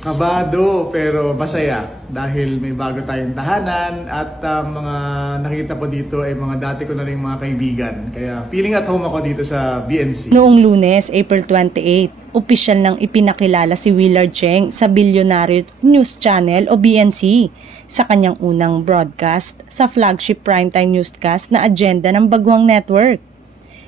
Kabado pero masaya dahil may bago tayong tahanan at mga nakita po dito ay mga dati ko na rin mga kaibigan. Kaya feeling at home ako dito sa BNC. Noong Lunes, April 28, opisyal nang ipinakilala si Willard Cheng sa Billionaire News Channel o BNC sa kanyang unang broadcast sa flagship primetime newscast na agenda ng Bagwang Network.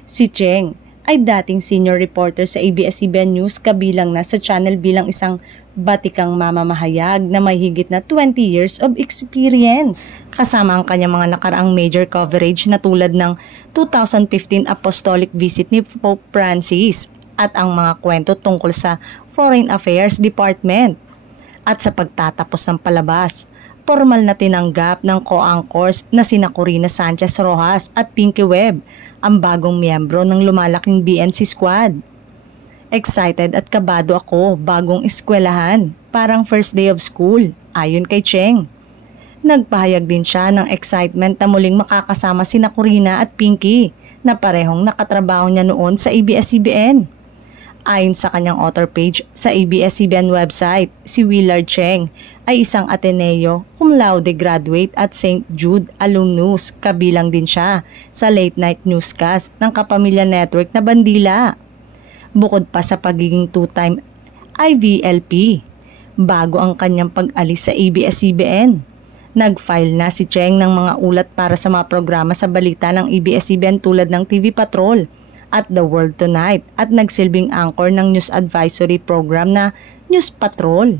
Si Cheng ay dating senior reporter sa ABS-CBN News kabilang na sa channel bilang isang batikang mamamahayag na may higit na 20 years of experience. Kasama ang kanyang mga nakaraang major coverage na tulad ng 2015 apostolic visit ni Pope Francis at ang mga kwento tungkol sa Foreign Affairs Department. At sa pagtatapos ng palabas, formal na tinanggap ng co-anchors na sina Corina Sanchez Rojas at Pinky Webb, ang bagong miyembro ng lumalaking BNC squad. Excited at kabado ako, bagong eskwelahan, parang first day of school, ayon kay Cheng. Nagpahayag din siya ng excitement na muling makakasama sina Corina at Pinky na parehong nakatrabaho niya noon sa ABS-CBN. Ayon sa kanyang author page sa ABS-CBN website, si Willard Cheng ay isang Ateneo cum laude graduate at St. Jude alumnus, kabilang din siya sa late night newscast ng Kapamilya Network na Bandila. Bukod pa sa pagiging two-time IVLP, bago ang kanyang pag-alis sa ABS-CBN. Nag-file na si Cheng ng mga ulat para sa mga programa sa balita ng ABS-CBN tulad ng TV Patrol at The World Tonight at nagsilbing anchor ng news advisory program na News Patrol.